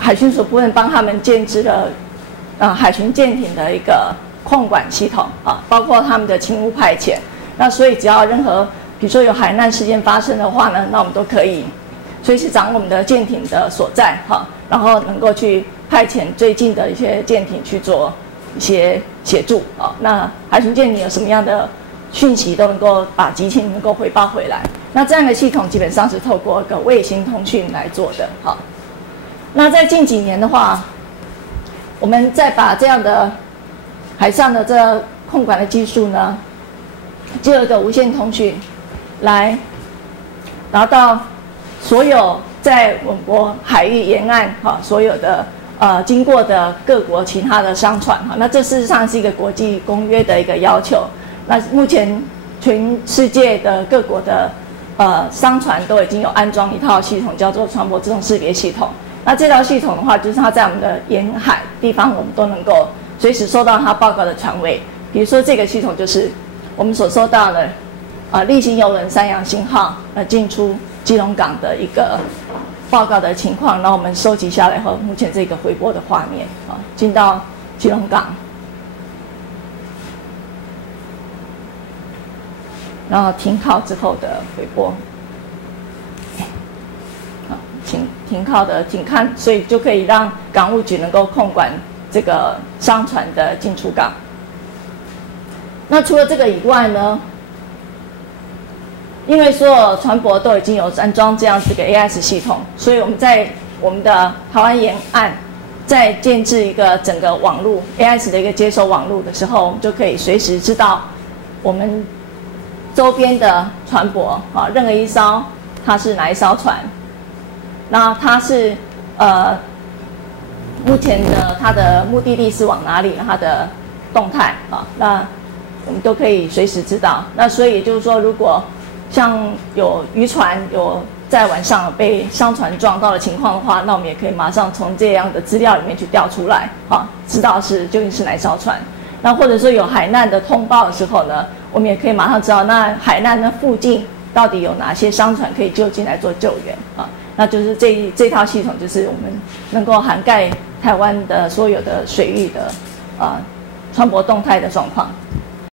海巡署部分帮他们建置了海巡舰艇的一个控管系统啊，包括他们的勤务派遣。那所以只要任何比如说有海难事件发生的话呢，那我们都可以随时掌握我们的舰艇的所在哈，然后能够去派遣最近的一些舰艇去做一些协助啊。那海巡舰艇有什么样的讯息都能够把急情能够回报回来。那这样的系统基本上是透过一个卫星通讯来做的哈。那在近几年的话，我们再把这样的海上的这控管的技术呢，借由一个无线通讯来达到所有在我国海域沿岸所有的经过的各国其他的商船那这事实上是一个国际公约的一个要求。那目前全世界的各国的商船都已经有安装一套系统，叫做船舶自动识别系统。那这套系统的话，就是它在我们的沿海地方，我们都能够随时收到它报告的船尾。比如说这个系统就是我们所收到的力行邮轮三阳星号进出基隆港的一个报告的情况，然后我们收集下来后，目前这个回波的画面进到基隆港，然后停靠之后的回波，停靠的停看，所以就可以让港务局能够控管这个商船的进出港。那除了这个以外呢，因为所有船舶都已经有安装这样子的 AIS 系统，所以我们在我们的台湾沿岸在建置一个整个网路 AIS 的一个接收网路的时候，我们就可以随时知道我们周边的船舶任何一艘它是哪一艘船，那它是目前的它的目的地是往哪里，它的动态那我们都可以随时知道。那所以也就是说，如果像有渔船有在晚上被商船撞到的情况的话，那我们也可以马上从这样的资料里面去调出来知道究竟是哪艘船。那或者说有海难的通报的时候呢，我们也可以马上知道那海难的附近到底有哪些商船可以就近来做救援那就是这套系统就是我们能够涵盖台湾的所有的水域的船舶动态的状况。